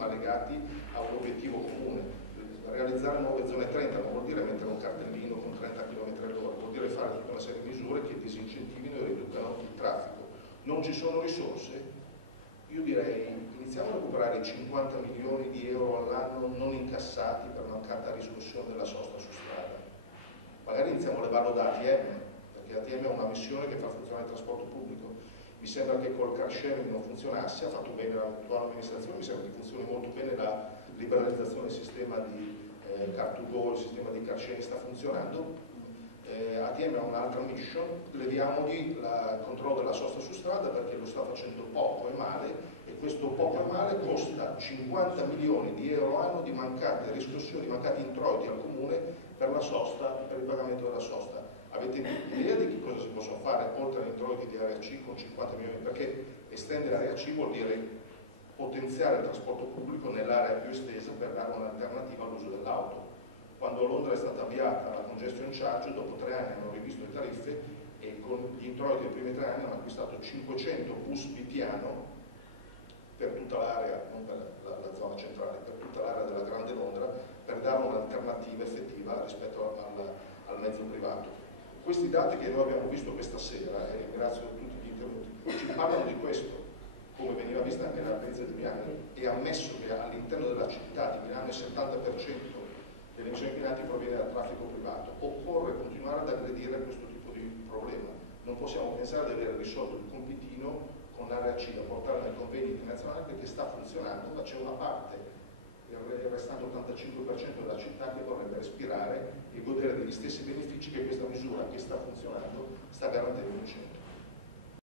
ma legati a un obiettivo comune. Realizzare nuove zone 30 non vuol dire mettere un cartellino con 30 km/h, vuol dire fare tutta una serie di misure che disincentivino e riducano il traffico. Non ci sono risorse? Io direi iniziamo a recuperare i 50 milioni di euro all'anno non incassati per mancata riscossione della sosta su strada. Magari iniziamo a levarlo da ATM, perché ATM è una missione che fa funzionare il trasporto pubblico. Mi sembra che col car sharing non funzionasse, ha fatto bene l'attuale amministrazione, mi sembra che funzioni molto bene la liberalizzazione del sistema di car2go, il sistema di car sharing sta funzionando. ATM ha un'altra mission, leviamogli il controllo della sosta su strada perché lo sta facendo poco e male, e questo poco e male costa 50 milioni di euro anno di mancate riscossioni, mancati introiti al comune per la sosta, per il pagamento della sosta. Avete idea di che cosa si possono fare oltre agli introiti di area C con 50 milioni? Perché estendere area C vuol dire potenziare il trasporto pubblico nell'area più estesa per dare un'alternativa all'uso dell'auto. Quando a Londra è stata avviata la congestion charge, dopo 3 anni hanno rivisto le tariffe e con gli introiti dei primi 3 anni hanno acquistato 500 bus bipiano per tutta l'area, non per la zona centrale, per tutta l'area della Grande Londra, per dare un'alternativa effettiva rispetto al mezzo privato. Questi dati che noi abbiamo visto questa sera, e ringrazio tutti gli intervenuti, ci parlano di questo, come veniva vista anche nella Pezza di Milano, e ammesso che all'interno della città di Milano il 70% delle emissioni inquinanti proviene dal traffico privato. Occorre continuare ad aggredire questo tipo di problema. Non possiamo pensare di aver risolto il compitino con l'area C, da portare nel convegno internazionale perché sta funzionando, ma c'è una parte, il restante 85% della città, che vorrebbe respirare e godere degli stessi benefici che questa misura che sta funzionando sta garantendo in centro.